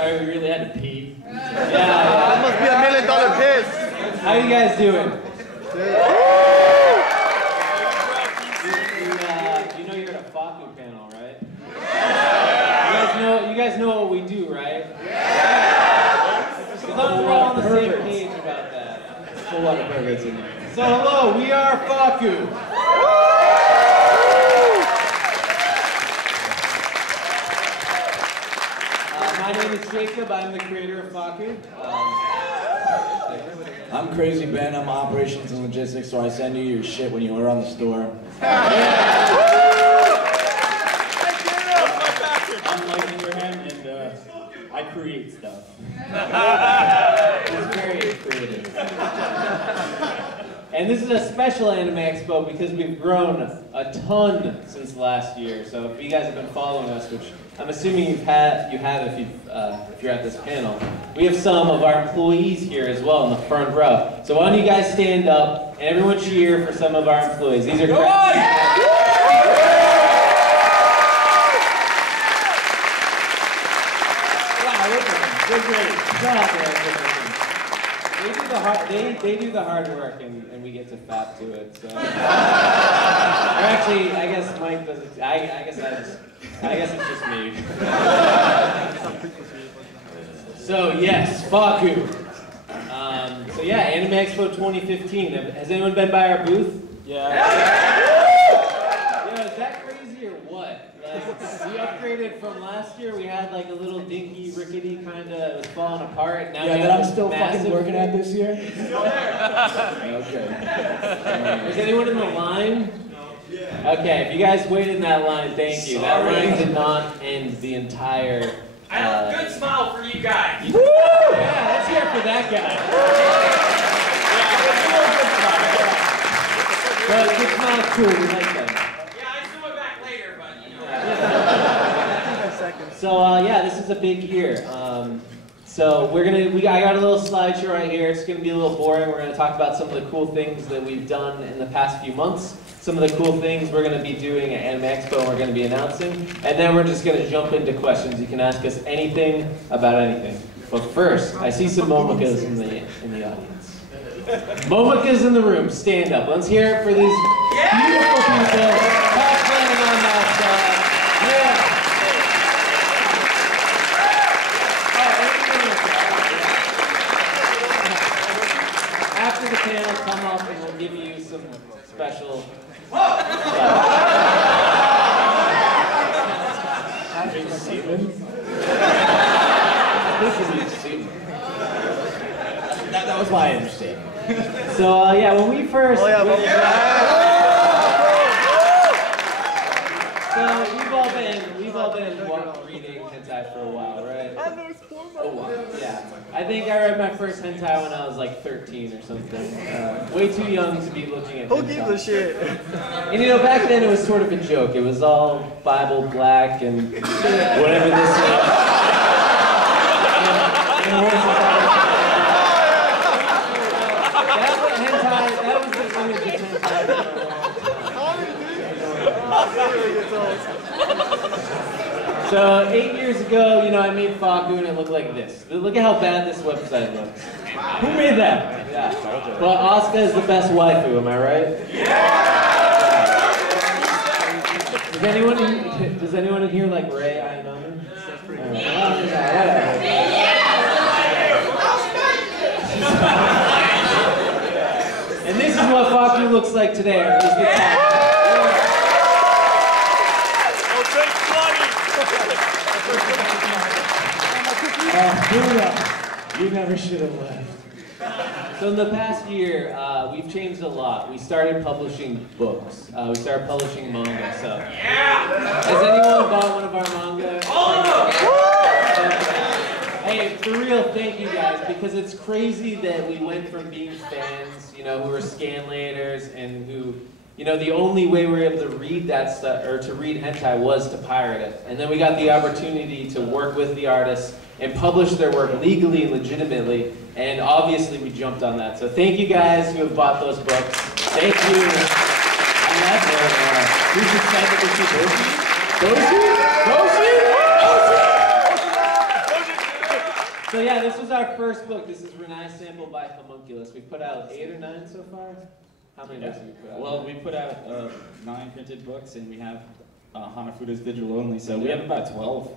sorry, we really had to pee. Yeah. That must be $1 million piss. How you guys doing? You know you're at a Fakku panel, right? You guys know what we do, right? As long as we're all on the same page about that. A whole lot of perverts in there. So hello, we are Fakku. My name is Jacob. I'm the creator of Fakku. I'm Crazy Ben. I'm operations and logistics, so I send you your shit when you order on the store. I'm Mike Ingraham, and I create stuff. It's very creative. And this is a special Anime Expo because we've grown a ton since last year. So if you guys have been following us, which I'm assuming you have if you're at this panel, we have some of our employees here as well in the front row. So why don't you guys stand up and everyone cheer for some of our employees. These are great. They're great. Shut up, man. They do the hard work, and we get to fap to it. So, or actually, I guess Mike does it. I guess it's just me. So yes, Fakku. So yeah, Anime Expo 2015. Has anyone been by our booth? Yeah. Yo, is that crazy or what? Like, we upgraded from last year. We had like a little dinky, rickety kind of, it was falling apart. Now Yeah, that I'm still fucking working at this year? Still there. Okay. Is anyone in the line? Okay, if you guys waited in that line, thank you. That line did not end the entire... I have a good smile for you guys. Woo! Yeah, let's hear it for that guy. But good smile, cool. We like that. Yeah, I still went back later, but you know. So yeah, this is a big year. So I got a little slideshow right here. It's gonna be a little boring. We're gonna talk about some of the cool things that we've done in the past few months. Some of the cool things we're gonna be doing at Anime Expo and we're gonna be announcing. And then we're just gonna jump into questions. You can ask us anything about anything. But first, I see some Momokas in the audience. Momokas in the room, stand up. Let's hear it for these beautiful people cosplaying on that side. Yeah. After the panel, come up and we'll give you some special stuff. That was my understanding. So yeah, when we first... So we've all been reading hentai for a while, right? Oh wow. Yeah. I think I read my first hentai when I was like 13 or something. Way too young to be looking at hentai. Who gives a shit? And you know, back then it was sort of a joke. It was all Bible black and whatever this is. That was the image of hentai. So 8 years ago, you know, I made Fakku and it looked like this. Look at how bad this website looks. Who made that? Yeah. Well, Asuka is the best waifu, am I right? Yeah! Does anyone in here like Ray Ayanami? And this is what Fakku looks like today. Or at least the top. You never should have left. So in the past year, we've changed a lot. We started publishing books. We started publishing manga. So, has anyone bought one of our manga? Hey, for real, thank you guys, because it's crazy that we went from being fans, you know, who were scanlators and who, you know, the only way we were able to read that stuff, or to read hentai, was to pirate it. And then we got the opportunity to work with the artists and publish their work legally and legitimately, and obviously we jumped on that. So thank you guys who have bought those books. Thank you. Who's excited to see Boshi? Boshi? Boshi? So yeah, this was our first book. This is Renai's Sample by Homunculus. We put out 8 or 9 so far. How many books have we put out? Well, we put out 9 printed books, and we have Hanafuda's digital only, so we have about 12.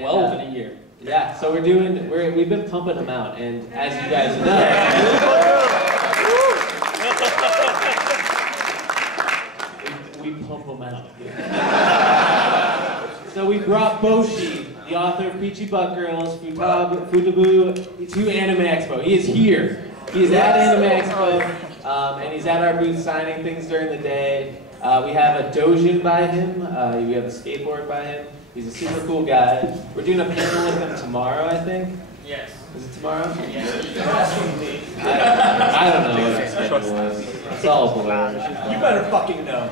12 in a year. Yeah, so we've been pumping them out, and as you guys know, we pump them out. So we brought Boshi, the author of Peachy Butt Girls, Futabu, to Anime Expo. He is here. He is at Anime Expo, and he's at our booth signing things during the day. We have a dojin by him. We have a skateboard by him. He's a super cool guy. We're doing a panel with him tomorrow, I think. Yes. Is it tomorrow? Yes. I don't know what our schedule is. It's all a blur. You better fucking know.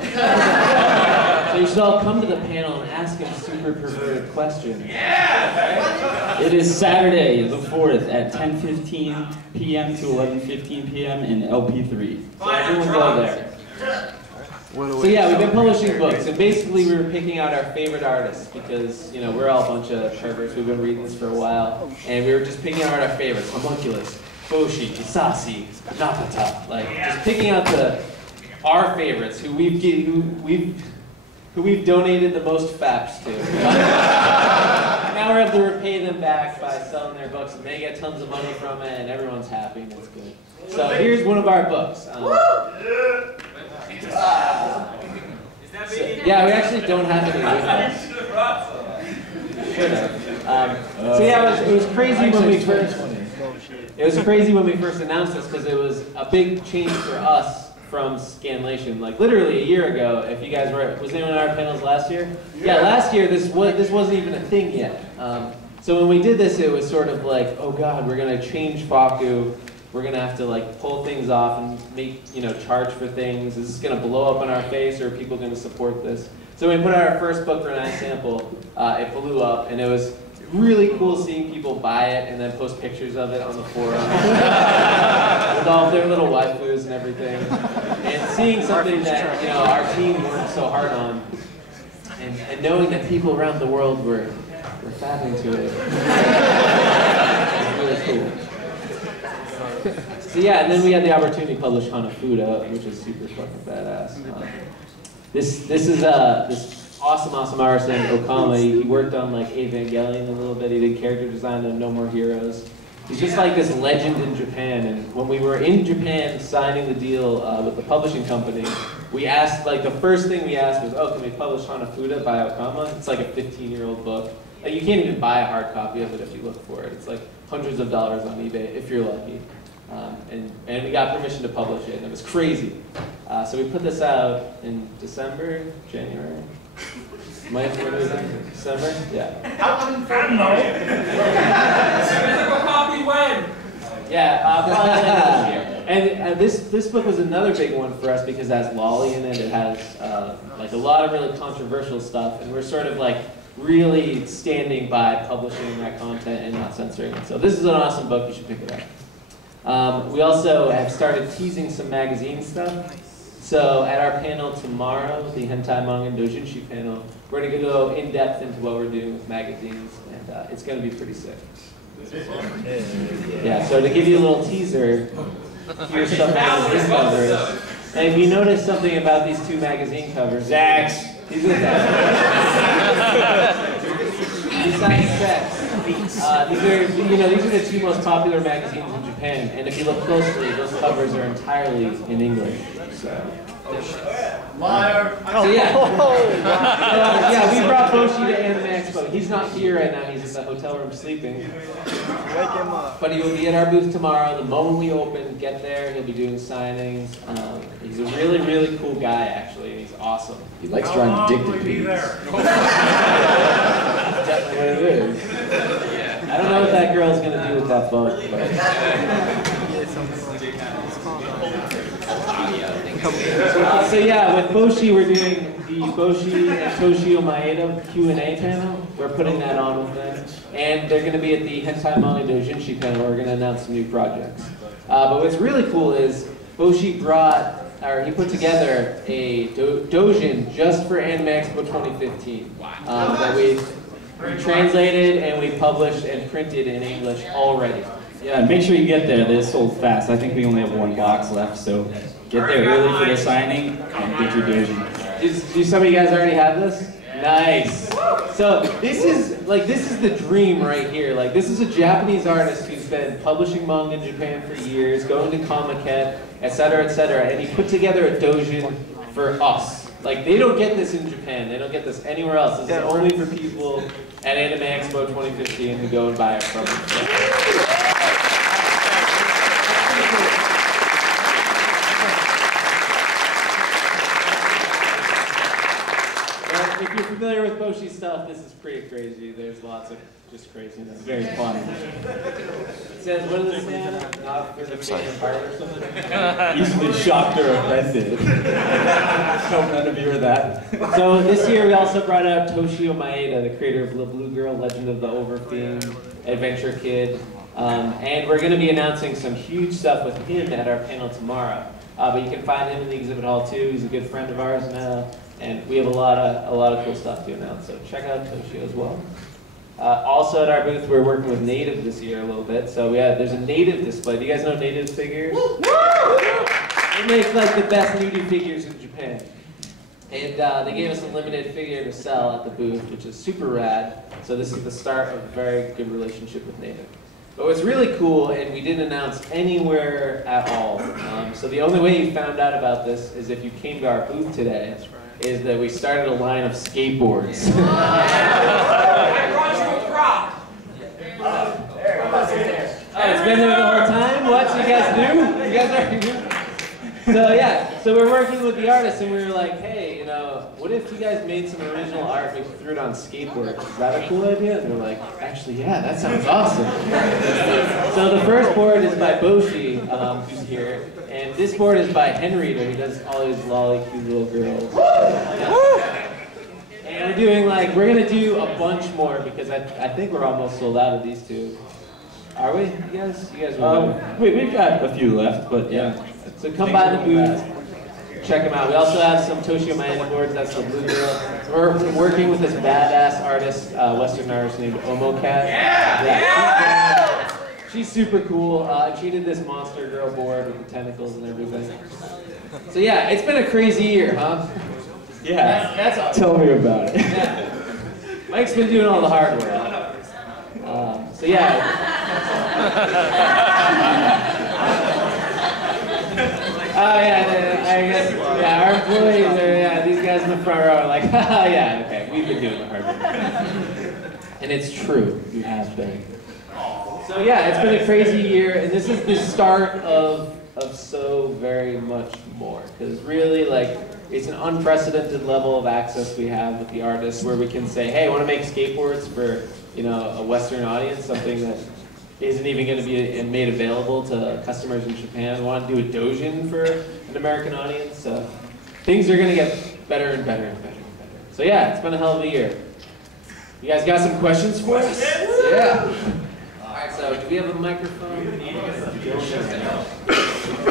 So you should all come to the panel and ask him super perverted questions. Yeah! It is Saturday, the 4th, at 10:15 p.m. to 11:15 p.m. in LP3. So everyone go there. So yeah, we've been publishing books, and basically we were picking out our favorite artists because, you know, we're all a bunch of perverts. We've been reading this for a while, and we were just picking out our favorites: Homunculus, Boshi, Isasi, Napata. Like, just picking out our favorites who we've donated the most faps to. Now we're able to repay them back by selling their books, and they get tons of money from it, and everyone's happy, and it's good. So here's one of our books. Yeah, we actually don't have any with us. So yeah, it was crazy when we first. It was crazy when we first announced this because it was a big change for us from Scanlation. Like literally a year ago, if you guys was anyone on our panels last year? Yeah, last year this wasn't even a thing yet. So when we did this, it was sort of like, oh God, we're gonna change Fakku. We're gonna have to like pull things off and make, you know, charge for things. Is this gonna blow up in our face, or are people gonna support this? So when we put out our first book, Renai's Sample, it blew up, and it was really cool seeing people buy it and then post pictures of it on the forum with all their little waifus and everything, and seeing something that, you know, our team worked so hard on, and knowing that people around the world were fapping to it. It was really cool. So yeah, and then we had the opportunity to publish Hanafuda, which is super fucking badass. This is this awesome artist named Okama. He worked on like Evangelion a little bit. He did character design on No More Heroes. He's just like this legend in Japan. And when we were in Japan signing the deal with the publishing company, we asked, like the first thing we asked was, oh, can we publish Hanafuda by Okama? It's like a 15-year-old book. Like, you can't even buy a hard copy of it if you look for it. It's like hundreds of dollars on eBay if you're lucky. And we got permission to publish it, and it was crazy. So we put this out in December, January. December? Yeah. Physical copy when? Yeah, probably this year. And this book was another big one for us because it has lolly in it. It has like a lot of really controversial stuff, and we're sort of like really standing by publishing that content and not censoring it. So this is an awesome book. You should pick it up. We also have started teasing some magazine stuff. So at our panel tomorrow, the Hentai Manga Dojinshi panel, we're going to go in depth into what we're doing with magazines, and it's going to be pretty sick. Yeah, so to give you a little teaser, here's some magazine covers. And if you notice something about these two magazine covers, Zax, these are Besides sex, these are the two most popular magazines in Japan, and if you look closely, those covers are entirely in English. So Liar. yeah, we brought Boshi to Anime Expo. He's not here right now; he's in the hotel room sleeping. Wake him up. But he will be at our booth tomorrow. The moment we open, get there. He'll be doing signings. He's a really, really cool guy, actually, and he's awesome. He likes drawing dick to peas. Definitely what it is. I don't know what that girl's gonna do with that book. But. So yeah, with Boshi, we're doing the Boshi and Toshio Maeda Q&A panel. We're putting that on with them. And they're going to be at the Hentai Manga Dojinshi panel. We're going to announce some new projects. But what's really cool is Boshi he put together a dojin just for Anime Expo 2015. We translated and we published and printed in English already. Yeah, make sure you get there. They're sold fast. I think we only have one box left, so get there early for the signing and get your doji. Do some of you guys already have this? Nice. So this is the dream right here. Like, this is a Japanese artist who's been publishing manga in Japan for years, going to Comic-Con, etc., and he put together a doujin for us. Like, they don't get this in Japan. They don't get this anywhere else. This is only for people at Anime Expo 2015 who go and buy it from him. If you're familiar with Boshi's stuff, this is pretty crazy. There's lots of just craziness. Very fun. It says, what does it say? Not for the faint of heart or something? Easily shocked or offended. Hope none of you are that. So this year we also brought out Toshio Maeda, the creator of La Blue Girl, Legend of the Overfiend, Adventure Kid. And we're going to be announcing some huge stuff with him at our panel tomorrow. But you can find him in the exhibit hall too. He's a good friend of ours now. And we have a lot of cool stuff to announce, so check out Toshio as well. Also at our booth, we're working with Native this year a little bit. So there's a Native display. Do you guys know Native figures? They make like the best nudie figures in Japan. And they gave us a limited figure to sell at the booth, which is super rad. So this is the start of a very good relationship with Native. But what's really cool, and we didn't announce anywhere at all, so the only way you found out about this is if you came to our booth today, is that we started a line of skateboards. I brought you a prop. It's been there the whole time? What? You guys do? You guys already do? So yeah, so we're working with the artists and we were like, hey, what if you guys made some original art and threw it on skateboards? Is that a cool idea? And they're like, actually, yeah, that sounds awesome. So the first board is by Boshi, who's here, and this board is by Henrietta, who does all these lolly cute little girls. And we're gonna do a bunch more because I think we're almost sold out of these two. Are we? You guys We've got a few left, but yeah. So come by the booth, check them out. We also have some Toshio Maeda boards, that's the Blue Girl. We're working with this badass artist, Western artist named Omocat. Yeah! She's super cool. She did this Monster Girl board with the tentacles and everything. So yeah, it's been a crazy year, huh? Yeah. That's awesome. Tell me about it. Yeah. Mike's been doing all the hard work. So yeah. Oh yeah, I guess, our employees are, these guys in the front row are like, haha, yeah, okay, we've been doing the hard work. And it's true, you have been. So yeah, it's been a crazy year, and this is the start of so very much more. Because really, it's an unprecedented level of access we have with the artists where we can say, hey, I want to make skateboards for, a Western audience, something that isn't even going to be made available to customers in Japan. I want to do a doujin for an American audience. So things are going to get better and better and better and better. So yeah, it's been a hell of a year. You guys got some questions for us? Yeah. All right, so do we have a microphone? All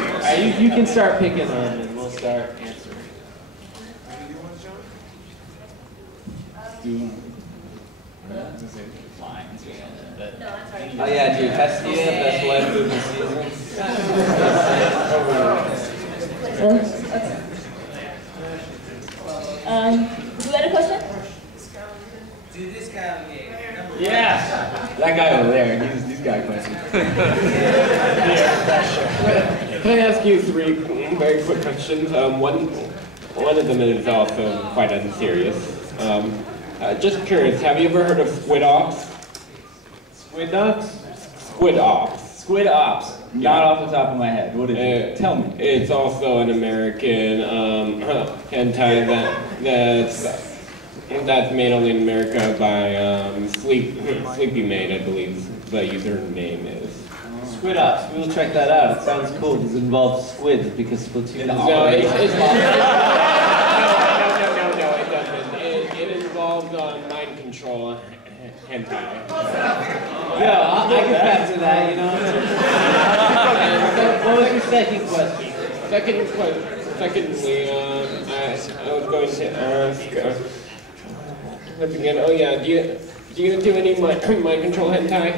right, you can start picking on them and we'll start answering. Oh yeah, dude, Hestia, best wife of the season. Who had a question? Yeah! That guy over there, he's got a question. Can I ask you three very quick questions? One of them is also quite unserious. Just curious, have you ever heard of Squid Ops? Squid Dogs? Squid Ops. Squid Ops. Not off the top of my head. What is it? Tell me. It's also an American hentai that's made only in America by Sleepy Maid, I believe the username is. Squid Ops, we will check that out. It sounds cool. Does it involve squids because Splatoon is... No, it doesn't. It involves mind control hentai. Yeah, I can back to that, What was your second question? Secondly, I was going to ask, once again, oh yeah, Do you do any mind control hentai?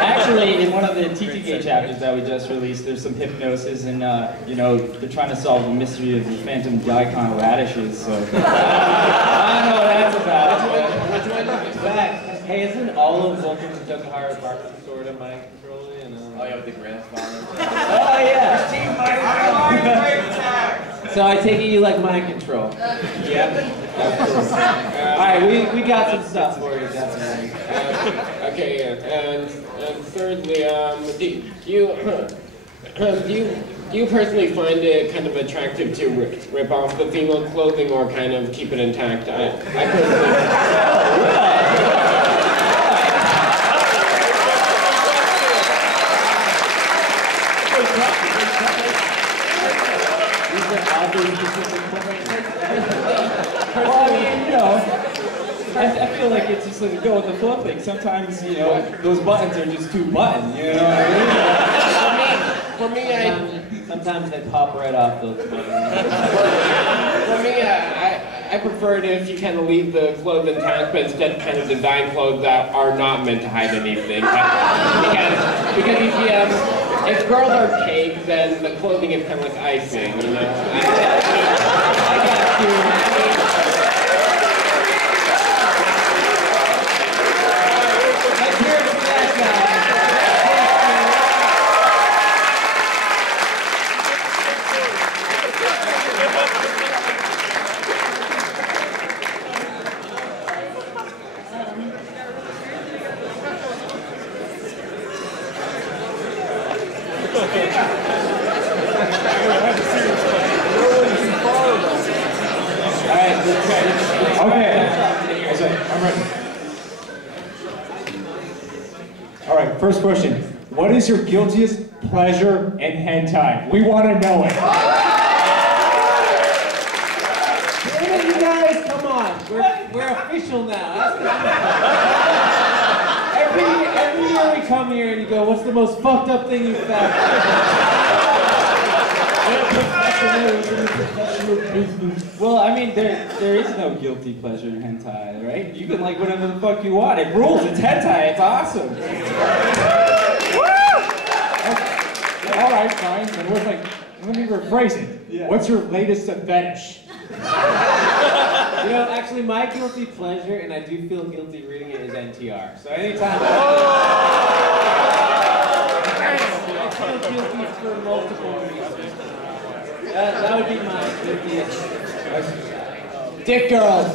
Actually, in one of the TTK chapters that we just released, there's some hypnosis, and you know, they're trying to solve the mystery of the phantom daikon radishes. So I don't know what that's about. Which one is that? Hey, isn't all of Welcome to Tokahara Apartment sort of mind controlling? And, Oh yeah, with the grandfather. Oh yeah. So I take it you like mind control? Yeah. Alright, we got some stuff for you, definitely. Okay, and thirdly, do you personally find it kind of attractive to rip off the female clothing or kind of keep it intact? I personally... Well, I mean, you know, I feel like it's just like go with the flipping. Sometimes, you know, those buttons are just too button, you know what I mean? For me, sometimes they pop right off those buttons. For me, I prefer it if you kind of leave the clothes intact, but instead kind of design clothes that are not meant to hide anything. Because if girls are cake, then the clothing is kind of like icing, you know? I got you. Let's hear it for that guy. Okay. I'm ready. All right, first question. What is your guiltiest pleasure in hentai? We want to know it. Damn it, you guys, come on. We're official now. Every year we come here and you go, what's the most fucked up thing you've found? Well, I mean, there is no guilty pleasure in hentai, right? You can like whatever the fuck you want. It rules. It's hentai. It's awesome. All right, fine. Then what's like? Let me rephrase it. Yeah. What's your latest fetish? You know, actually, my guilty pleasure, and I do feel guilty reading it, is NTR. So anytime I feel guilty for multiple reasons. That would be my guiltiest. Dick girls.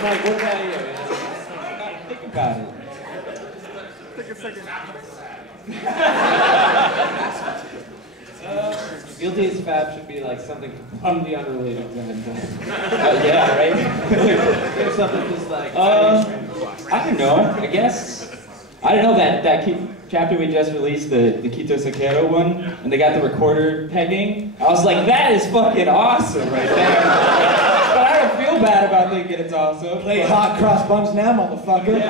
Mike, what about you? Think about it. Take a second. Guilty as fab should be like something completely unrelated to hentai. Yeah, right? There's something just like... I don't know. I guess. I don't know that chapter we just released, the Kito Sakero one, and they got the recorder pegging. I was like, that is fucking awesome right there. But I don't feel bad about thinking it's awesome. Play hot cross buns now, motherfucker.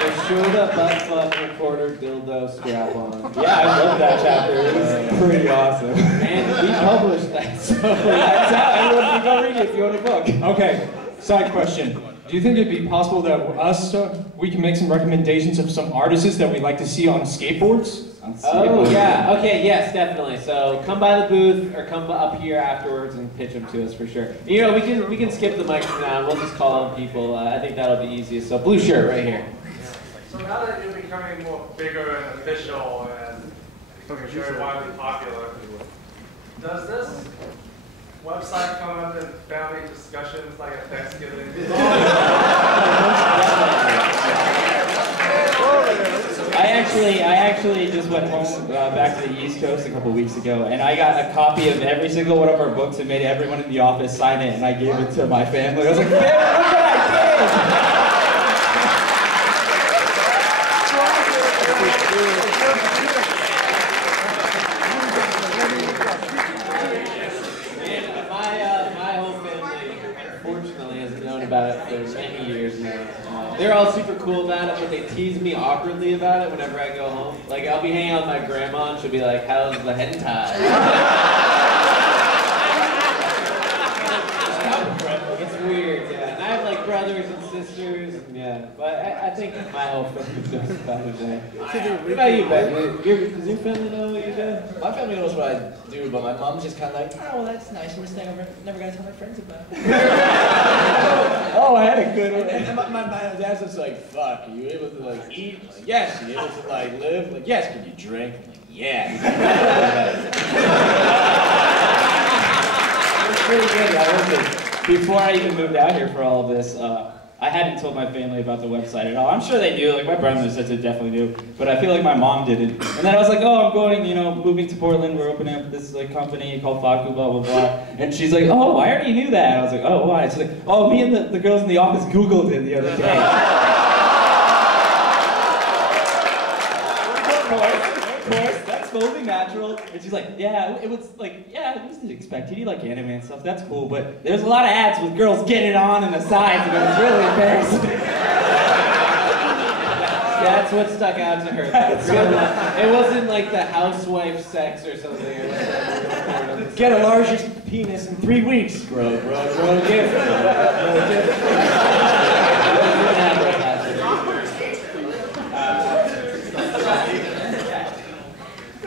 They showed up butt fuck recorder dildo strap on. Yeah, I love that chapter. It was pretty awesome. And we published that, so That's out. Everyone can go read it if you want a book. Okay. Side question. Do you think it'd be possible that we can make some recommendations of some artists that we'd like to see on skateboards? Oh yeah, okay, yes, definitely. So come by the booth or come up here afterwards and pitch them to us for sure. You know, we can skip the mic for now. We'll just call on people. I think that'll be easiest. So blue shirt right here. So now that you're becoming more bigger and official and very widely popular, does this website come up in family discussions like at Thanksgiving? I actually just went home back to the East Coast a couple weeks ago, and I got a copy of every single one of our books and made everyone in the office sign it, and I gave it to my family. I was like, "Family, look what I My whole family, unfortunately, hasn't known about it for many years now. They're all super cool about it, but they tease me awkwardly about it whenever I go home. Like, I'll be hanging out with my grandma, and she'll be like, "How's the hentai?" It's weird, yeah. And I have like brothers and sisters, and yeah. But I think my whole family knows about it. What about you, Ben? Does your family know what you do? My family knows what I do, but my mom's just kind of like, oh, well, that's nice. I'm just never gonna tell my friends about it. Oh, I had a good one. And my dad's just like, fuck, are you able to like eat? Like, yes. Are you able to like live? Like, yes. Can you drink? I'm like, yeah. It's pretty good. Before I even moved out here for all of this, I hadn't told my family about the website at all. I'm sure they knew, like my brother and sister definitely knew, but I feel like my mom didn't. And then I was like, oh, I'm going, moving to Portland, we're opening up this like company called Fakku, blah, blah, blah. And she's like, oh, I already knew that. I was like, oh, why? She's like, oh, me and the girls in the office Googled it the other day. Of course, that's totally natural. And she's like, yeah, it was like, yeah, I just expected you like anime and stuff, that's cool, but there's a lot of ads with girls getting it on in the sides, and it was really embarrassing. That's what stuck out to her. It wasn't like the housewife sex or something. Get a larger penis in 3 weeks. Grow gift.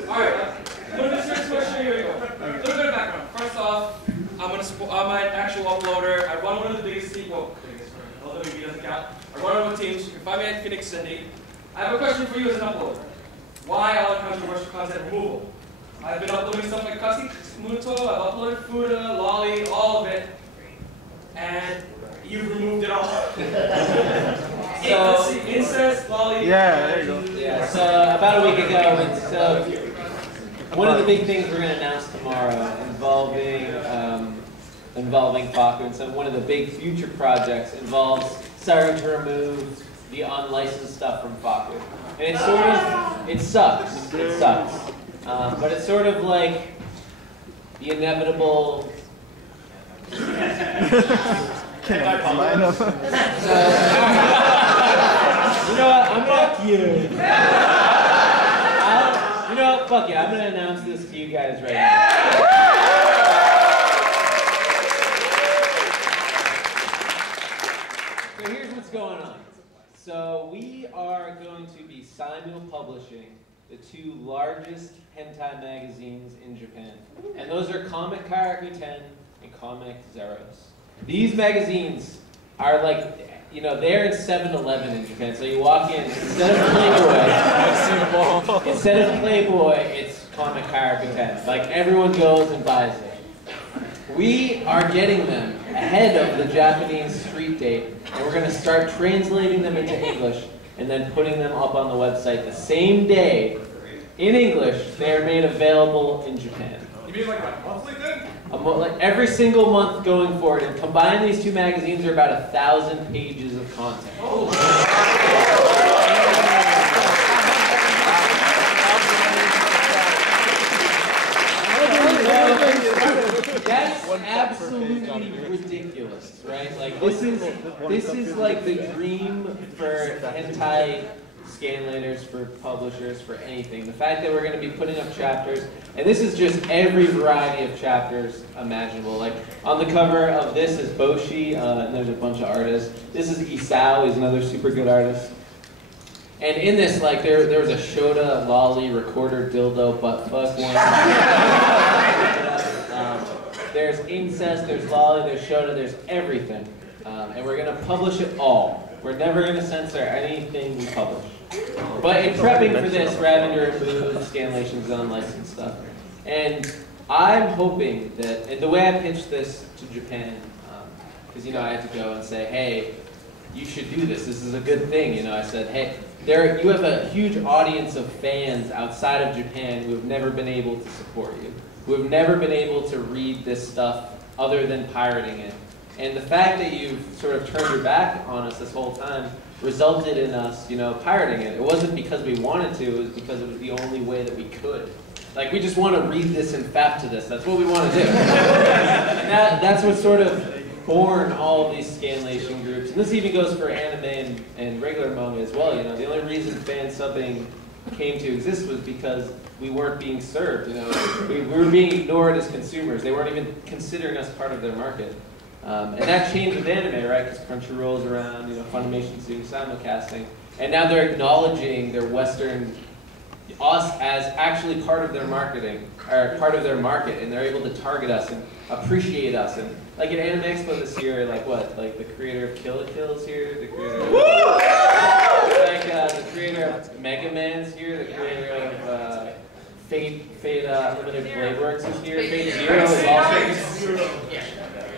Alright, this first question, here we go. A little bit of background. First off, I'm an actual uploader. I run one of the biggest teams, LWB doesn't count. I run one of the teams. You can find me at Phoenix Cindy. I have a question for you as an uploader. Why all the controversial content removal? I've been uploading stuff like Kasi, Muto, I've uploaded Fuda, Lolly, all of it. And you've removed it all. So, incest, Lolly. Yeah, there you go. Yeah, so about a week ago, one of the big things we're going to announce tomorrow involving Fakku, and so one of the big future projects involves starting to remove the unlicensed stuff from Fakku. And it's sort of, it sucks, but it's sort of like the inevitable... Line up. You know what, I'm gonna... You know what, fuck yeah, I'm gonna announce this to you guys right now. So here's what's going on. So we are going to be Simul-publishing the 2 largest hentai magazines in Japan. And those are Comic Kairaku 10 and Comic Zeros. These magazines are like, they're in 7-Eleven in Japan. So you walk in, instead of Playboy, it's Comic Kairaku 10. Like everyone goes and buys it. We are getting them ahead of the Japanese street date, and we're going to start translating them into English and then putting them up on the website the same day in English. They are made available in Japan. You mean like a monthly thing? Like every month going forward, and combined these 2 magazines are about 1,000 pages of content. That's absolutely ridiculous, right? Like this is like the dream for hentai scanlators, for publishers, for anything. The fact that we're going to be putting up chapters, and this is just every variety of chapters imaginable. Like on the cover of this is Boshi, and there's a bunch of artists. This is Isao, he's another super good artist. And in this, like there was a Shota, Lolly, Recorder, Dildo, Butt Fuck one. There's incest, there's Lolly, there's Shota, there's everything. And we're going to publish it all. We're never going to censor anything we publish. But in prepping for this, we're having to remove scanlations and unlicensed stuff. And I'm hoping that, and the way I pitched this to Japan, because I had to go and say, hey, you should do this. This is a good thing. I said, hey, you have a huge audience of fans outside of Japan who have never been able to support you, who have never been able to read this stuff other than pirating it. And the fact that you've sort of turned your back on us this whole time resulted in us, pirating it. It wasn't because we wanted to, it was because it was the only way that we could. Like, we just want to read this and fap to this. That's what we want to do. And that's what sort of born all of these scanlation groups, and this even goes for anime and regular manga as well. You know, the only reason fan subbing came to exist was because we weren't being served. You know, we were being ignored as consumers. They weren't even considering us part of their market, and that changed with anime, right? Because Crunchyroll's around, you know, Funimation's doing simulcasting, and now they're acknowledging their Western us as actually part of their marketing, or part of their market, and they're able to target us and appreciate us. And like at Anime Expo this year, like what? Like the creator of Kill la Kill's here, the creator of, the creator of Mega Man's here, the creator of Fate Unlimited Blade Works is here, Fate Zero is also here.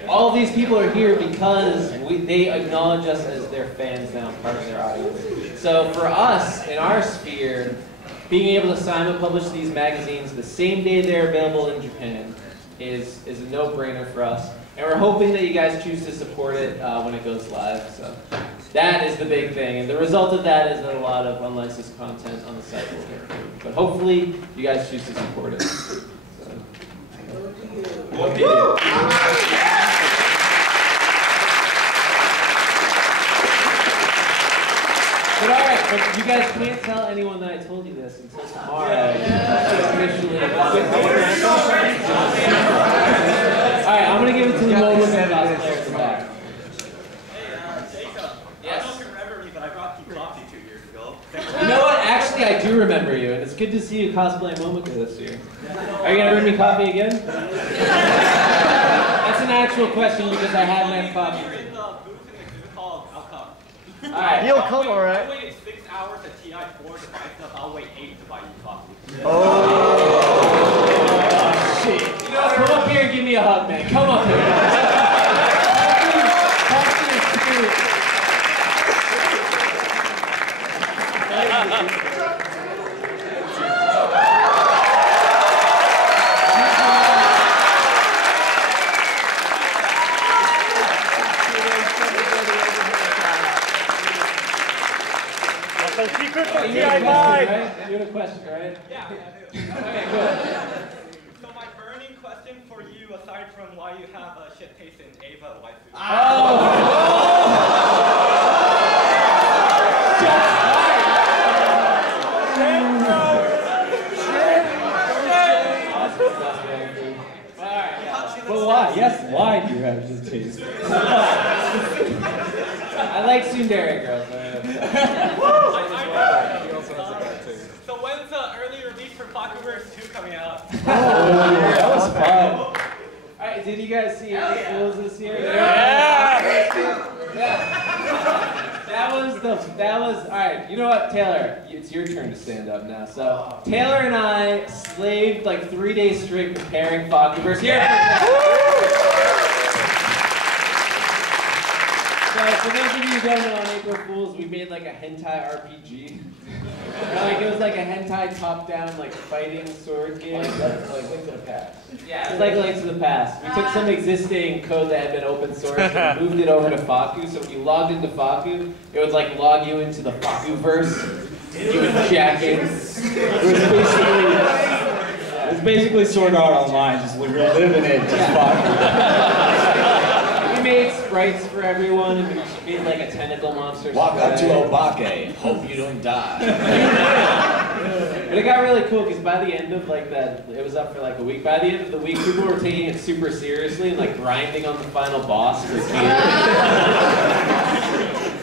All of these people are here because they acknowledge us as their fans now, part of their audience. So for us, in our sphere, being able to simul-publish these magazines the same day they're available in Japan is a no-brainer for us. And we're hoping that you guys choose to support it when it goes live. So that is the big thing. And the result of that is that a lot of unlicensed content on the site will get approved. But hopefully, you guys choose to support it. So, hope you do. But all right, but you guys can't tell anyone that I told you this until tomorrow. Officially. All right, I'm gonna give it to the Momo cosplayer in the back. I don't know if you remember me, but I brought you coffee 2 years ago. You know what? Actually, I do remember you, and it's good to see you cosplay Momoko this year. Are you gonna bring me coffee again? That's an actual question because I haven't had coffee. Alright. He'll come, alright. I waited 6 hours at TI4 to buy stuff. I'll wait 8 to buy you coffee. Oh, shit. You know, come up here and give me a hug, man. Come up here. Talk to your spirit. You had a question, right? Yeah. Okay, good. So my burning question for you, aside from why you have a shit taste in Ava waifu. But why? Yes, why do you have this taste? I like tsundere girls. So when's the early release for Fakku 2 coming out? Oh, that was fun. Alright, did you guys see any schools this year? That was, alright, you know what, Taylor, it's your turn to stand up now. So, Taylor and I slaved like 3 days straight preparing Fakku here. So, for those of you who don't know, on April Fools, we made like a hentai RPG. Like, it was like a hentai top-down, like, fighting sword game. That's like Link to the Past. Yeah, it's like Link to the Past. We took some existing code that had been open source and moved it over to Fakku. So when you logged into Fakku, it would like log you into the Fakku-verse. You would jack in. It was basically Sword Art Online, just we're living it, just We made sprites for everyone, and we made like a tentacle monster. Walk up to Obake, hope you don't die. But it got really cool because by the end of like that, it was up for like a week. By the end of the week, people were taking it super seriously and like grinding on the final boss for Peter.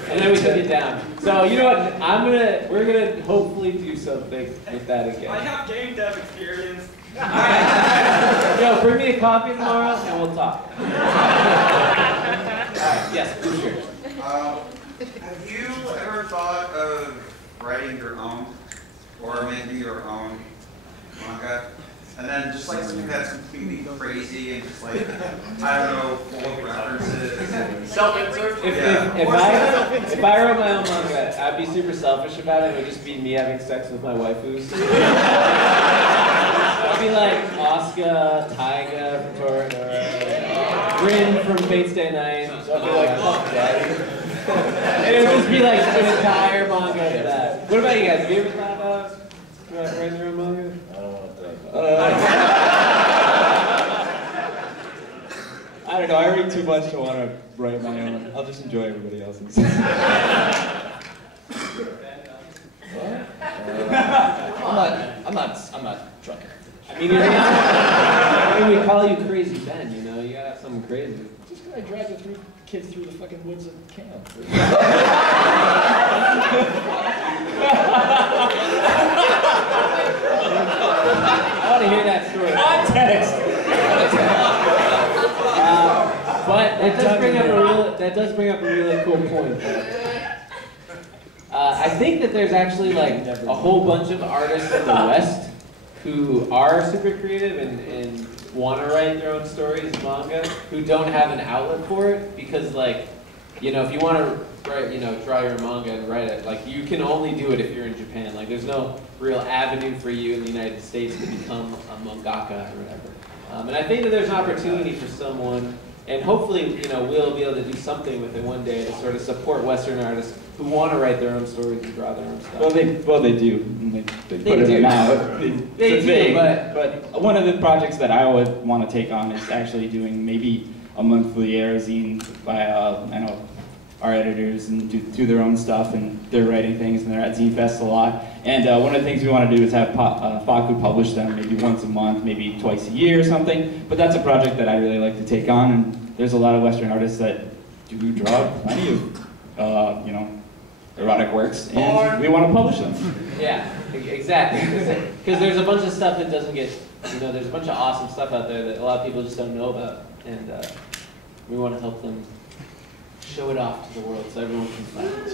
And then we took it down. So you know what? We're gonna hopefully do something with that again. I have game dev experience. Yo, bring me a coffee tomorrow and we'll talk. Alright, yes, for sure. Have you ever thought of writing your own, or maybe your own manga? And then just like something that's completely crazy and just like, I don't know, full of references. Self-insert? If I wrote my own manga, I'd be super selfish about it. It would just be me having sex with my waifus. I'd be like Asuka, Taiga from Toradora, Rin from Fate Stay Night. So I'd be like, fuck daddy. And it would just be like an entire manga of that. What about you guys? Have you ever thought about writing your own manga? I I don't know, I read too much to want to write my own. I'll just enjoy everybody else's. I'm not drunk. I mean, we call you Crazy Ben, you know? You gotta have something crazy. Just because I dragged the kids through the fucking woods of camp. I want to hear that story. Context! But that does bring up a really cool point. I think that there's actually like a whole bunch of artists in the West who are super creative and want to write their own stories, manga, who don't have an outlet for it because, like, you know, if you want to write, you know, draw your manga and write it, like, you can only do it if you're in Japan. Like, there's no real avenue for you in the United States to become a mangaka or whatever. And I think that there's an opportunity for someone, and hopefully, you know, we'll be able to do something with it one day to sort of support Western artists who want to write their own stories and draw their own stuff. Well, they do. They put it out. They do, but one of the projects that I would want to take on is actually doing maybe a monthly air zine by, I know, our editors and do their own stuff, and they're writing things, and they're at Zine Fest a lot. And one of the things we want to do is have Fakku publish them maybe once a month, maybe twice a year or something. But that's a project that I really like to take on, and there's a lot of Western artists that do draw plenty of, you know, erotic works, and we want to publish them. Yeah, exactly. Because there's a bunch of stuff that doesn't get, you know, there's a bunch of awesome stuff out there that a lot of people just don't know about, and we want to help them show it off to the world so everyone can find it.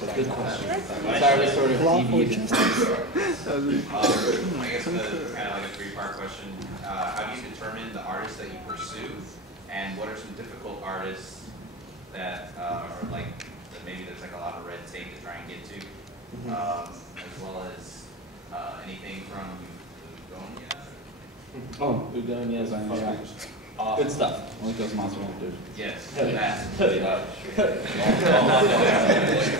So good question. Sorry, we sort of deviated. I guess kind of like a three-part question. How do you determine the artists that you pursue, and what are some difficult artists that are like, that maybe there's like a lot of red tape to try and get to, as well as anything from Udonia? Oh, Udonia is yeah. Awesome. Good stuff. I like those monster hunters. Yes. Yeah,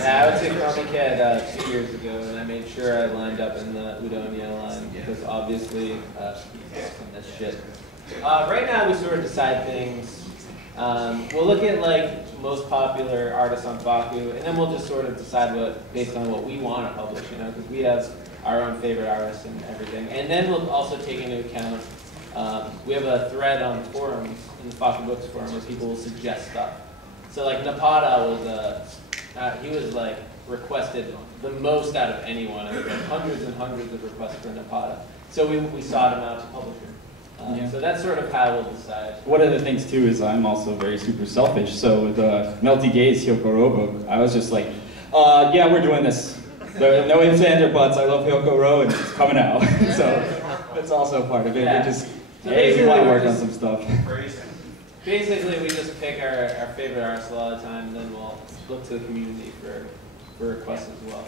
I would say Comic Cat 2 years ago, and I made sure I lined up in the Udonia line because obviously he's awesome as shit. Right now we sort of decide things. We'll look at like most popular artists on Fakku, and then we'll just sort of decide what based on what we want to publish, you know, because we have our own favorite artists and everything. And then we'll also take into account. We have a thread on forums, in the Fakku Books forum, where people will suggest stuff. So like Napada was, he was like requested the most out of anyone. There were like hundreds and hundreds of requests for Napada. So we sought him out to publish him. So that's sort of how we'll decide. One of the things too is I'm also very super selfish. So with Melty Gaze Hyoko book, I was just like, yeah, we're doing this. There are no ifs, ands, or buts. I love Hyoko Ro, and it's coming out. So that's also part of it. Yeah. We're just, hey, we want to work on some stuff. Basically, we just pick our favorite artists a lot of the time, and then we'll look to the community for requests as well.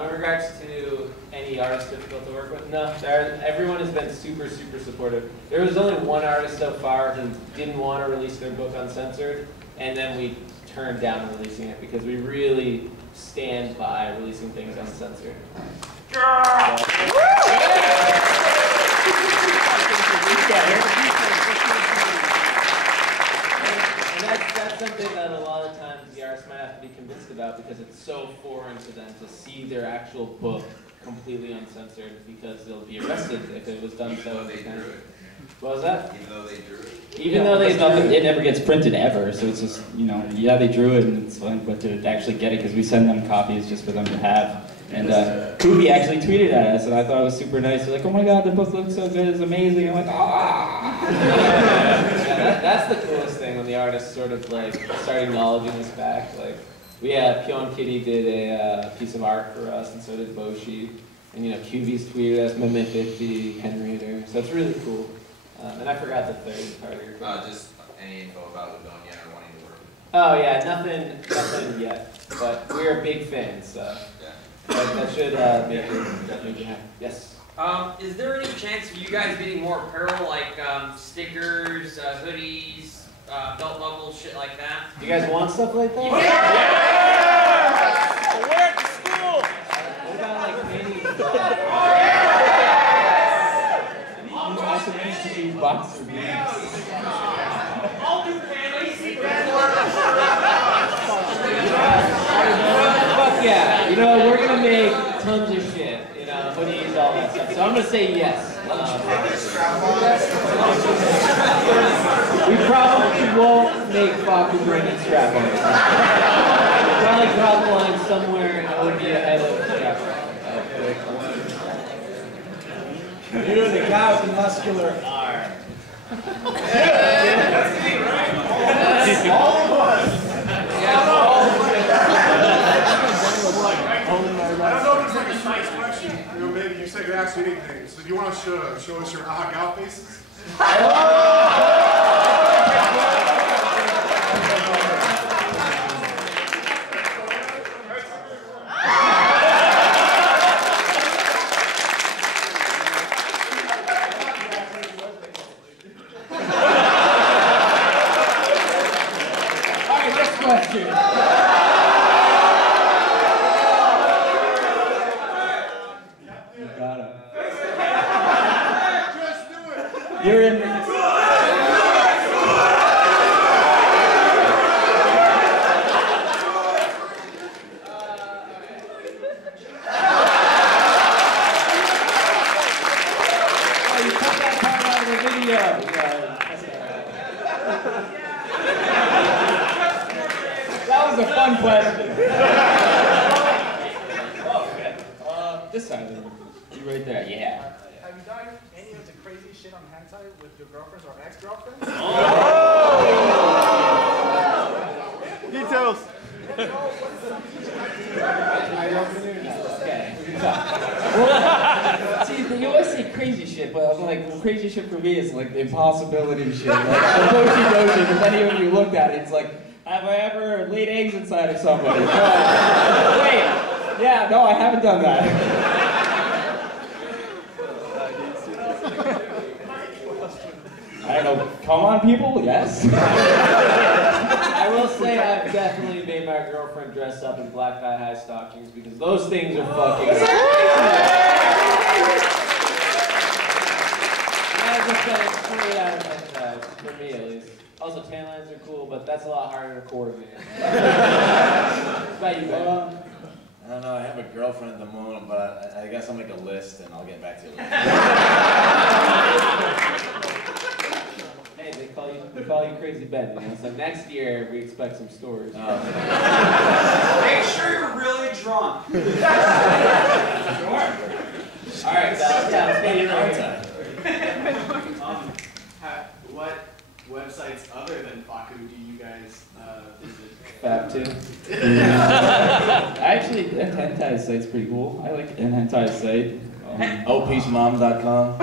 In regards to any artist difficult to work with, no, everyone has been super, super supportive. There was only one artist so far who didn't want to release their book uncensored, and then we turned down releasing it because we really stand by releasing things uncensored. And that's something that a lot of times the artists might have to be convinced about because it's so foreign to them to see their actual book completely uncensored because they'll be arrested if it was done so. What was that? Even though they drew it? Even though they drew it. It never gets printed ever, so it's just, you know, yeah, they drew it and it's fun, but to actually get it, because we send them copies just for them to have. And Kubi actually tweeted at us, and I thought it was super nice. They're like, oh my god, the book looks so good, it's amazing. I'm like, ah! Yeah, that's the coolest thing when the artists sort of like start acknowledging us back. Like, Pyon Kitty did a piece of art for us, and so did Boshi. And you know, QB's tweeted us, Meme50, Ken Reader. So it's really cool. And I forgot the third part of your question. Just any info about Udonia or wanting to work with? Oh yeah, nothing yet. But we're big fans, so that should make it happen. Yes. Is there any chance of you guys getting more apparel, like stickers, hoodies, belt buckles, shit like that? You guys want stuff like that? Yeah! We're at the school! What about like mini? You also need to do boxer briefs. say yes. We probably won't make Fakku bring in strap-ons. We'll probably draw the line somewhere and it would be ahead of strap-ons. You're the guy with the muscular arm. That's me, right? All of us. I don't know if it's like a science question. You know, maybe you said you ask anything. So do you want to show us your aha gal faces? You're in. That was a fun question. This side, you right there, yeah. Have you done any of the crazy shit on hentai with your girlfriends or ex-girlfriends? Details. See, you always say crazy shit, but I'm like, crazy shit for me is like the impossibility shit. Like the doji, if any of you looked at it, it's like, have I ever laid eggs inside of somebody? No. Wait, yeah, no, I haven't done that. I don't know, come on people, yes? I will say I've definitely made my girlfriend dress up in black thigh-high stockings because those things are fucking I've just been 3 out of 10 times, for me at least. Also, tan lines are cool, but that's a lot harder to coordinate. What about you, Ben? I don't know, I have a girlfriend at the moment, but I guess I'll make a list and I'll get back to you later. Hey, they call you Crazy Ben, you know? So next year, we expect some stories. Make sure you're really drunk. Sure. Alright, let's get your own time. What websites other than Fakku do you guys visit? Fab 2. Actually, that hentai site's pretty cool. I like an hentai site. OPeaceMom.com.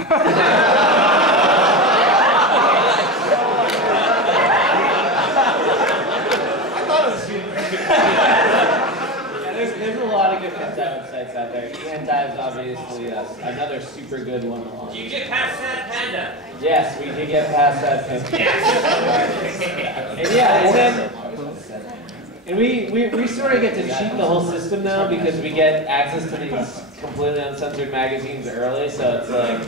There's a lot of good hentai websites out there. Hentai is obviously another super good one. Do you get past that panda? Yes, we did get past that panda. And yeah, and we sort of get to cheat the whole system now because we get access to these completely uncensored magazines early, so it's like,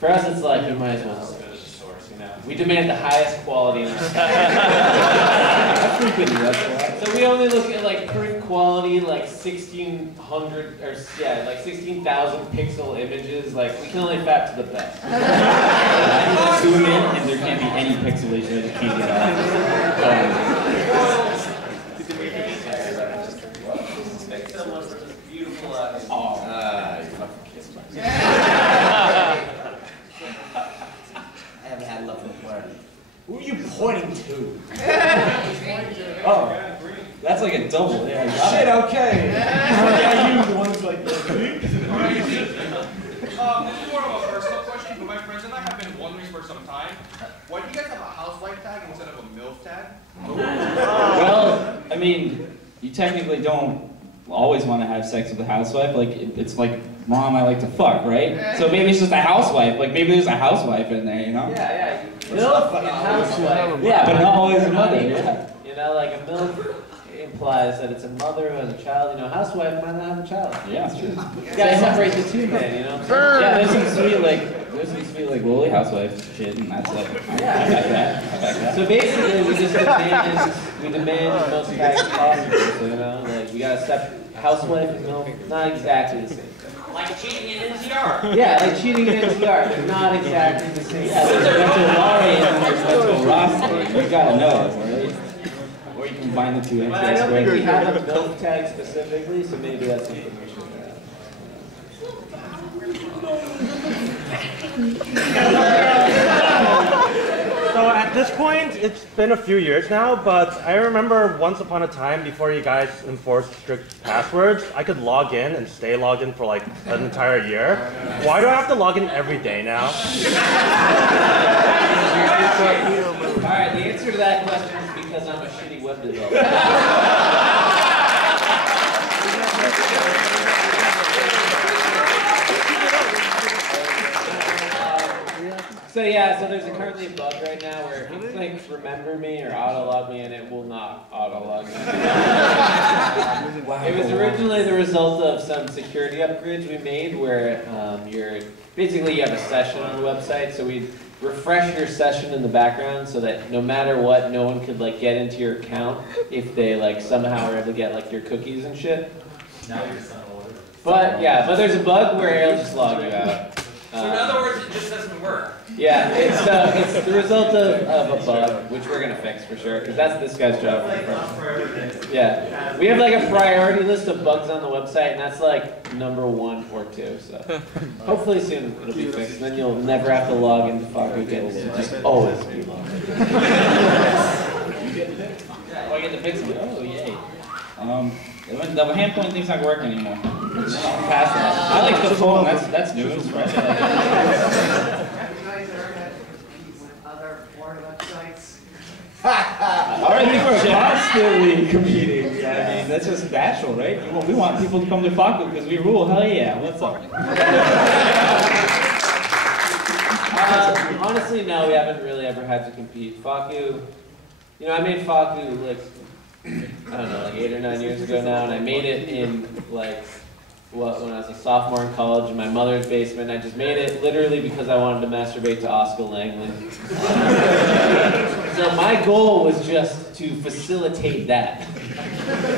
for us it's like, you might as well just go to the source, you know? We demand the highest quality in our So we only look at like print quality, like 1600, or yeah, like 16,000 pixel images, like we can only fap to the best. Zoom in and there can't be any pixelation, I can't get out. You fucking kiss me. I haven't had love before. Who are you pointing to? Oh, that's like a double. Yeah, shit, okay. Yeah, you the ones like this is more of a personal question, but my friends and I have been wondering for some time. Why do you guys have a housewife tag instead of a MILF tag? Well, I mean, you technically don't always want to have sex with a housewife. Like, it's like, Mom, I like to fuck, right? So maybe it's just a housewife. Like, maybe there's a housewife in there, you know? Yeah. MILF and housewife. Yeah, but not always a mother. Yeah. You know, like a MILF implies that it's a mother who has a child. You know, housewife might not have a child. Yeah, it's true. You gotta separate the two, man, you know? Yeah, there's some sweet, like, lowly housewife shit, and that's like, I back that. So basically, we demand the most tags possible, so, you know? Like, we gotta separate housewife and MILF, not exactly the same thing. Like cheating in NCR. Yeah, like cheating in NCR. They're not exactly the same. Yeah, there's Ventolari and there's Ventolrossi. You gotta know, right? Or you combine the two. But I don't think we have a milk tag specifically, so maybe that's something we should So at this point, it's been a few years now, but I remember once upon a time before you guys enforced strict passwords, I could log in and stay logged in for like an entire year. Why do I have to log in every day now? Alright, the answer to that question is because I'm a shitty web developer. So yeah, so there's currently a bug right now where if you click remember me or auto log me and it will not auto log me. It was originally the result of some security upgrades we made where basically you have a session on the website, so we'd refresh your session in the background so that no matter what, no one could like get into your account if they like somehow are able to get like your cookies and shit. Now you're just But yeah, but there's a bug where it'll just log you out. So in other words, it just doesn't work. Yeah, it's the result of a bug, which we're gonna fix for sure, because that's this guy's job. Yeah, we have like a priority list of bugs on the website, and that's like number 1 or 2. So hopefully soon it'll be fixed, and then you'll never have to log into Fakku again. It'll just always be logged in. Oh, I get to fix it. Oh, yay. The hand point thing's not working anymore. Past that. I like the phone. That's new. Have you guys ever had to compete with other porn websites? I think we're constantly competing. I mean, that's just natural, right? We want people to come to Fakku because we rule. Hell yeah, what's up? Honestly, no, we haven't really ever had to compete. Fakku, you know, I made Fakku like, I don't know, like 8 or 9 years ago now, and I made it in like, when I was a sophomore in college in my mother's basement. I just made it literally because I wanted to masturbate to Oscar Langley. So my goal was just to facilitate that.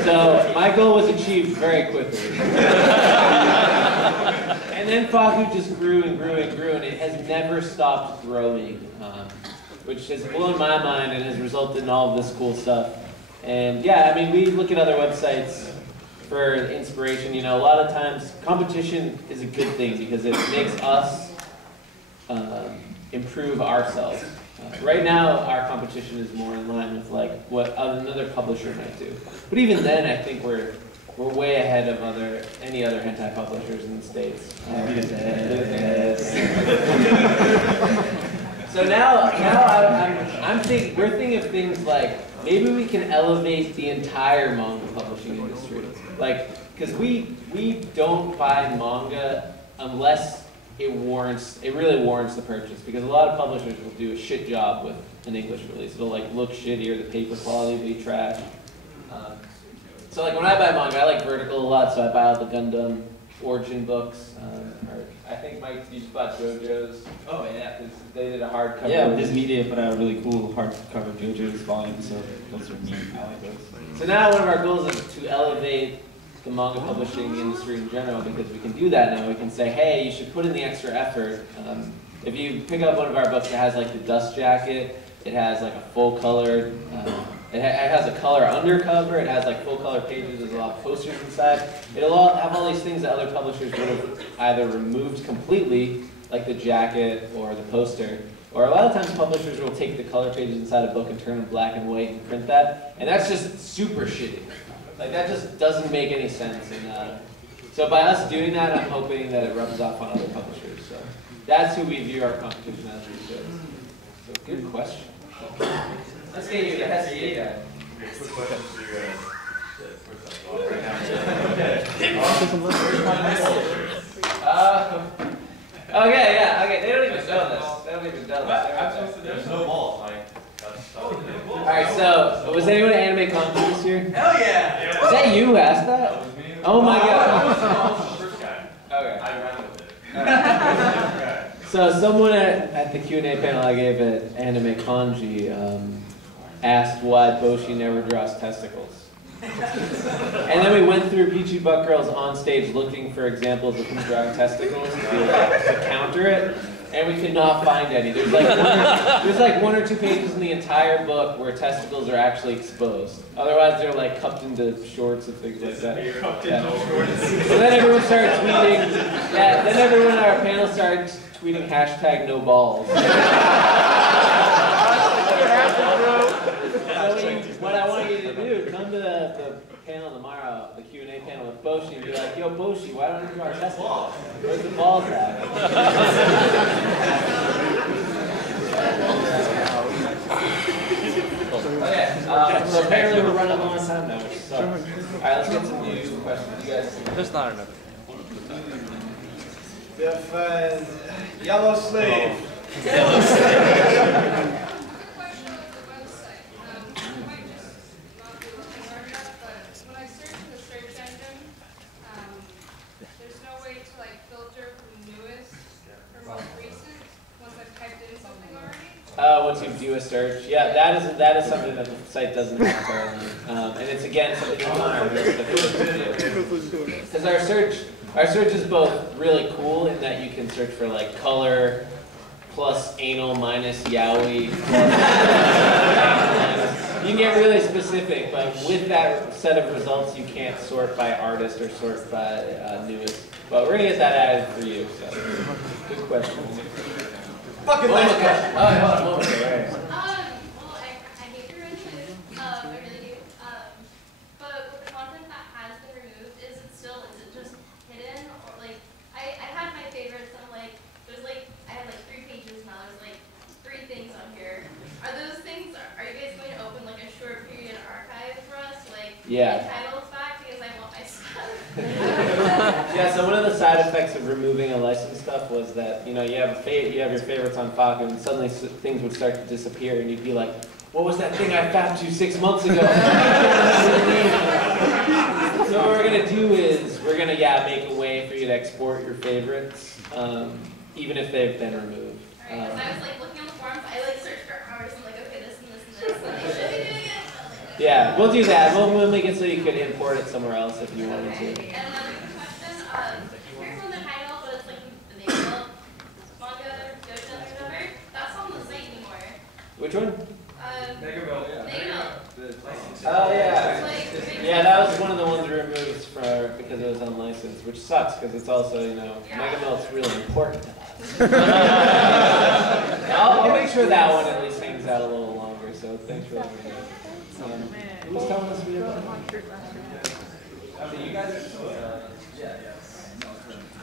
So my goal was achieved very quickly. And then Fakku just grew and grew and grew, and it has never stopped growing, which has blown my mind and has resulted in all of this cool stuff. And yeah, I mean, we look at other websites for inspiration. You know, a lot of times competition is a good thing because it makes us improve ourselves. Right now, our competition is more in line with like what another publisher might do. But even then, I think we're way ahead of any other hentai publishers in the States. So now we're thinking of things like maybe we can elevate the entire manga publishing industry. Like, because we don't buy manga unless it really warrants the purchase. Because a lot of publishers will do a shit job with an English release. It'll like look shitty or the paper quality will be trash. So like when I buy manga, I like Vertical a lot, so I buy all the Gundam Origin books. Or I think Mike, you just bought JoJo's. Oh yeah, because they did a hardcover. Yeah, Viz Media put out a really cool hardcover JoJo's volume, so those are neat. I like those. So now one of our goals is to elevate the manga publishing industry in general, because we can do that now. We can say, hey, you should put in the extra effort. If you pick up one of our books, it has like the dust jacket. It has like a full color. It has a color undercover. It has like full color pages. There's a lot of posters inside. It'll all have all these things that other publishers would have either removed completely, like the jacket or the poster. Or a lot of times publishers will take the color pages inside a book and turn them black and white and print that. And that's just super shitty. Like that just doesn't make any sense. And so by us doing that, I'm hoping that it rubs off on other publishers. So that's who we view our competition as these days. So good question. Let's get you the SEA guy. Quick question for you guys. Okay, yeah, okay. They don't even know this. They don't even know this. There's no balls, Mike. Alright, so was anyone at Anime Con this year? Hell yeah! Was that you who asked that? Oh my god. I was the first guy. Okay. I ran with it. So someone at the Q&A panel I gave at Anime Kanji asked why Boshi never draws testicles. And then we went through Peachy Butt Girls on stage looking for examples of them drawing testicles to counter it, and we could not find any. There's like one or two pages in the entire book where testicles are actually exposed. Otherwise, they're like cupped into shorts and things like that. So then everyone started tweeting. Yeah, then everyone in our panel started tweeting hashtag no balls. What I want you to do, come to the panel tomorrow, the Q&A panel with Boshi, and be like, yo, Boshi, why don't you do our testicles? Where's the balls at? Okay, so apparently we're running low on time now, which sucks. Alright, let's get some new questions. You guys. There's not enough. Yellow Slave. Yellow Slave. Once you do a search, yeah, that is something that the site doesn't have currently, and it's again something that's on our list that we should do. Because our search is both really cool in that you can search for like color plus anal minus yaoi. You can get really specific, but with that set of results, you can't sort by artist or sort by newest. But we're gonna get that added for you. So, good question. Fucking last question. Oh, hold on, right. Well, I hate to ruin it. I really do. But with the content that has been removed, is it just hidden? Or like, I had my favorites and I had like 3 pages now, there's like 3 things on here. Are those things, are you guys going to open like a short period archive for us? Like, yeah. the titles back because I want my stuff. Yeah, so one of the side effects of removing a licensed stuff was that, you have your favorites on Fakku, and suddenly things would start to disappear, and you'd be like, what was that thing I fapped to 6 months ago? So what we're going to do is, we're going to, make a way for you to export your favorites, even if they've been removed. Alright, because I was like looking on the forums, I like searched for hours and like, okay, this and this and this, and I should be doing it. Yeah, we'll do that. We'll make it so you could import it somewhere else if you wanted to. And another question, here's on the title, but it's like the name of manga, Gojo, or whatever. That's on the site anymore. Which one? Megamill. Oh yeah. Yeah, that was one of the ones we removed because it was unlicensed, which sucks because it's also, Megamill's really important to us. I'll make sure that one at least hangs out a little longer, so thanks for letting me know. Who's telling us we have that? So you guys are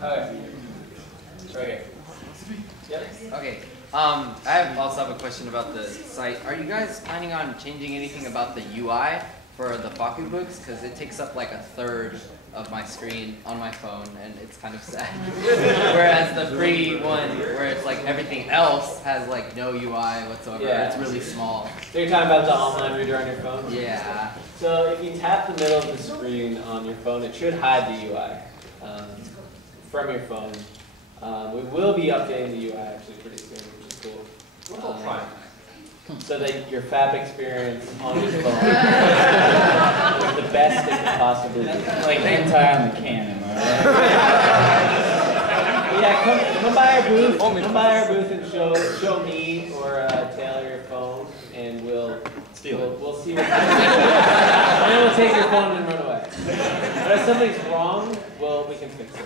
okay. Right here. Yep. Okay. I also have a question about the site. Are you guys planning on changing anything about the UI for the Fakku books? Because it takes up like 1/3 of my screen on my phone, and it's kind of sad. Whereas the free one, where it's like everything else has like no UI whatsoever. Yeah. It's really small. So you're talking about the online reader on your phone? Yeah. So if you tap the middle of the screen on your phone, it should hide the UI from your phone. We will be updating the UI actually pretty soon, which is cool. So that your FAP experience on your phone is the best it could possibly be. Like hentai on the can, am I right? Yeah, come by our booth. Come by our booth and show me or Taylor your phone, and we'll see what happens. And then we'll take your phone and run away. But if something's wrong, we can fix it.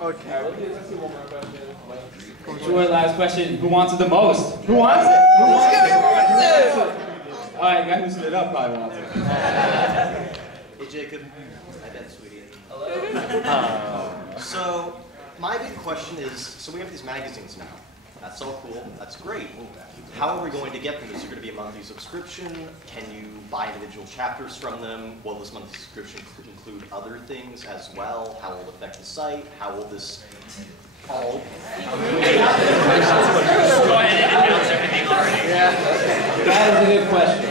Okay. All right, let's do one more question. Sure, last question. Who wants it the most? Who wants it? Who wants it? Alright, guy who stood up probably wants it. Hey Jacob. Hi Ben, sweetie. Hello. So, my big question is, so we have these magazines now. That's all cool. That's great. How are we going to get them? Is there going to be a monthly subscription? Can you buy individual chapters from them? Will this monthly subscription include other things as well? How will it affect the site? How will this all... Go ahead and announce everything already. Yeah. That is a good question.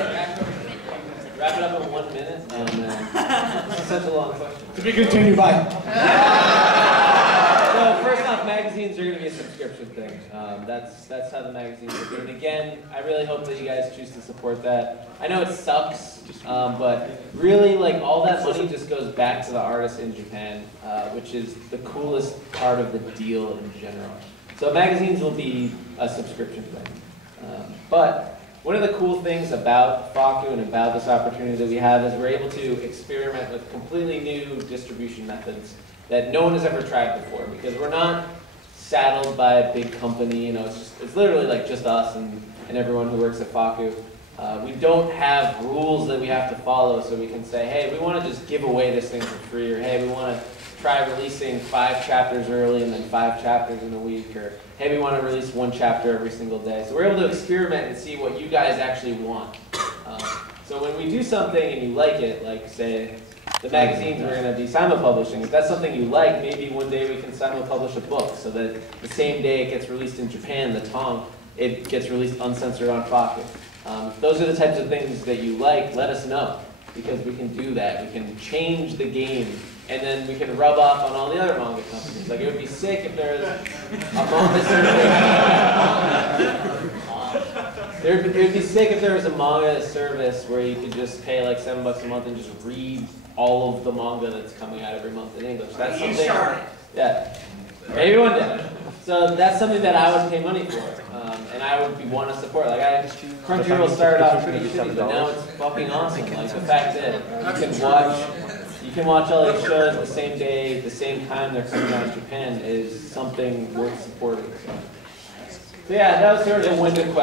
Wrap it up in 1 minute? Oh man. That's such a long question. To be continued by. So first off, magazines are going to be a subscription thing. That's how the magazines are doing. Again, I really hope that you guys choose to support that. I know it sucks, but really, like, all that money just goes back to the artists in Japan, which is the coolest part of the deal in general. So magazines will be a subscription thing. But one of the cool things about Fakku and about this opportunity that we have is we're able to experiment with completely new distribution methods that no one has ever tried before, because we're not saddled by a big company. You know, it's literally like just us and everyone who works at Fakku. We don't have rules that we have to follow, so we can say, hey, we want to just give away this thing for free, or hey, we want to try releasing 5 chapters early and then 5 chapters in a week, or hey, we want to release 1 chapter every single day. So we're able to experiment and see what you guys actually want. So when we do something and you like it, like say the magazines are going to be simul-publishing, if that's something you like, maybe one day we can simul-publish a book so that the same day it gets released in Japan, the Tong, it gets released uncensored on Fakku. If those are the types of things that you like, let us know, because we can do that. We can change the game, and then we can rub off on all the other manga companies. Like, it would be sick if there was a manga service. It would be sick if there was a manga service where you could just pay like $7 a month and just read all of the manga that's coming out every month in English. That's something. Yeah, maybe one day. So that's something that I would pay money for, and I would want to support. Like, Crunchyroll started off pretty shitty, but now it's fucking awesome. Like, the fact that you can watch all these shows the same day, the same time they're coming out in Japan is something worth supporting. So yeah, that was sort of a winded question.